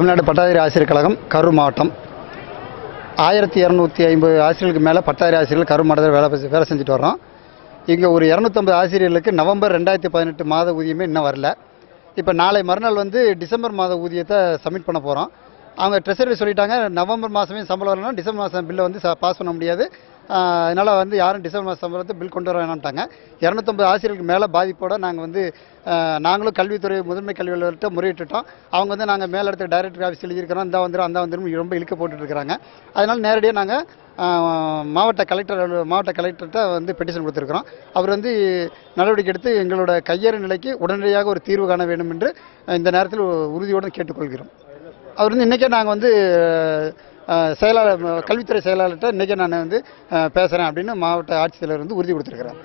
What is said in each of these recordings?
தமிழ்நாடு பட்டாதாரி ஆசிரியர் கழகம் கரூர் மாவட்டம். ஆயிரத்தி இரநூத்தி ஐம்பது ஆசிரியர்களுக்கு மேலே பட்டாதாரி ஆசிரியர்கள் கரூர் மாவட்டத்தில் வேலை வேலை செஞ்சுட்டு வர்றோம். இங்கே ஒரு இரநூத்தம்பது ஆசிரியர்களுக்கு நவம்பர் ரெண்டாயிரத்தி பதினெட்டு மாத ஊதியமே இன்னும் வரல. இப்போ நாளை மறுநாள் வந்து டிசம்பர் மாத ஊதியத்தை சப்மிட் பண்ண போகிறோம் அவங்க ட்ரெஸரி சொல்லிட்டாங்க நவம்பர் மாதமே சம்பளம் வரலன்னா டிசம்பர் மாதம் பில்லை வந்து பாஸ் பண்ண முடியாது. அதனால் வந்து யாரும் டிசம்பர் மாதம் சம்பளத்தை பில் கொண்டு வர வேணாம்ட்டாங்க. இரநூத்தம்பது ஆசிரியர்களுக்கு மேலே பாதிப்போட நாங்கள் வந்து நாங்களும் கல்வித்துறை முதன்மை கல்வி அலுவலர்கிட்ட முறையிட்டுட்டோம். அவங்க வந்து நாங்கள் மேலிடத்து டைரக்டர் ஆஃபீஸ் எழுதியிருக்கிறோம். இந்த வந்துடும் அந்த வந்துடும் ரொம்ப இழுக்க போட்டுட்டு இருக்கிறாங்க. நேரடியாக நாங்கள் மாவட்ட கலெக்டர் மாவட்ட கலெக்டர்கிட்ட வந்து பெட்டிஷன் கொடுத்துருக்குறோம். அவர் வந்து நடவடிக்கை எடுத்து எங்களோட கையேறு நிலைக்கு உடனடியாக ஒரு தீர்வு காண வேண்டும் என்று இந்த நேரத்தில் உறுதியுடன் கேட்டுக்கொள்கிறோம். அவர் வந்து இன்றைக்கே நாங்கள் வந்து செயலாளர் கல்வித்துறை செயலாளர்கிட்ட இன்றைக்கி நான் வந்து பேசுகிறேன் அப்படின்னு மாவட்ட ஆட்சித்தலைவர் வந்து உறுதி கொடுத்துருக்கிறேன்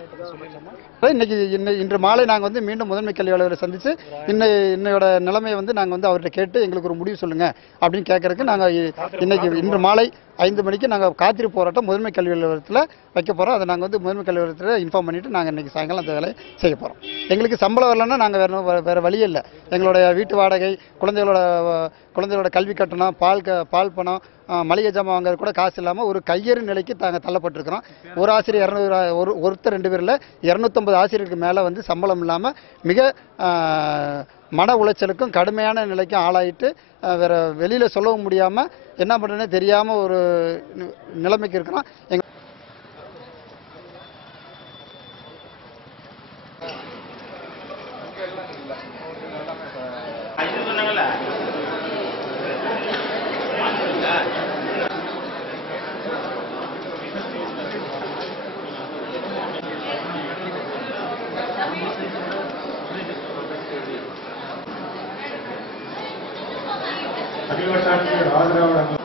இன்னைக்கு இன்று மாலை நாங்கள் வந்து மீண்டும் முதன்மை கல்வி அலுவலரை சந்தித்து இன்னை இன்னையோட நிலைமையை வந்து நாங்கள் வந்து அவர்கிட்ட கேட்டு எங்களுக்கு ஒரு முடிவு சொல்லுங்கள் அப்படின்னு கேட்கறதுக்கு நாங்கள் இன்னைக்கு இன்று மாலை ஐந்து மணிக்கு நாங்கள் காத்திரி போராட்டம் முதன்மை கல்வி அலுவலகத்தில் வைக்க போகிறோம் அதை நாங்கள் வந்து முதன்மை கல்வி அலுவலகத்தில் இன்ஃபார்ம் பண்ணிவிட்டு நாங்கள் இன்றைக்கி சாயங்காலம் அந்த வேலையை செய்ய போகிறோம் எங்களுக்கு சம்பளம் வரலன்னா நாங்கள் வேறு வேறு வழியே இல்லை. எங்களுடைய வீட்டு வாடகை குழந்தைகளோட குழந்தைகளோட கல்வி கட்டணம் பால் க பால் பணம் மளிகை ஜாமான் வாங்குறது கூட காசு இல்லாமல் ஒரு கையேறு நிலைக்கு நாங்கள் தள்ளப்பட்டிருக்கிறோம். ஒரு ஆசிரியர் இரநூறு ஒரு ஒருத்தர் ரெண்டு பேரில் இரநூத்தம்பது ஆசிரியருக்கு மேலே வந்து சம்பளம் இல்லாமல் மிக மன உளைச்சலுக்கும் கடுமையான நிலைக்கும் ஆளாயிட்டு வேற வெளியில் சொல்லவும் முடியாமல் என்ன பண்ணுறதுனே தெரியாமல் ஒரு நிலைமைக்கு இருக்கிறோம். தமிழ்நாட்டில் ஆதரவாளர்கள்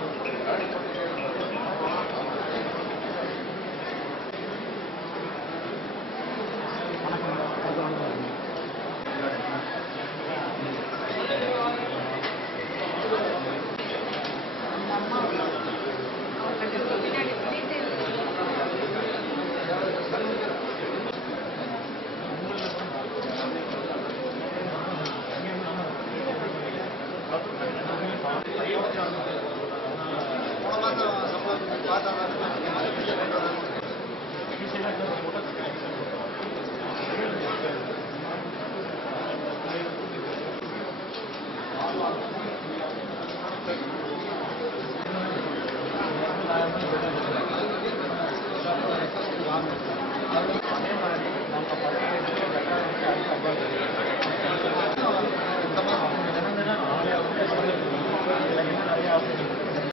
Thank you. அதே மாதிரி நம்ம பள்ளியிலிருந்து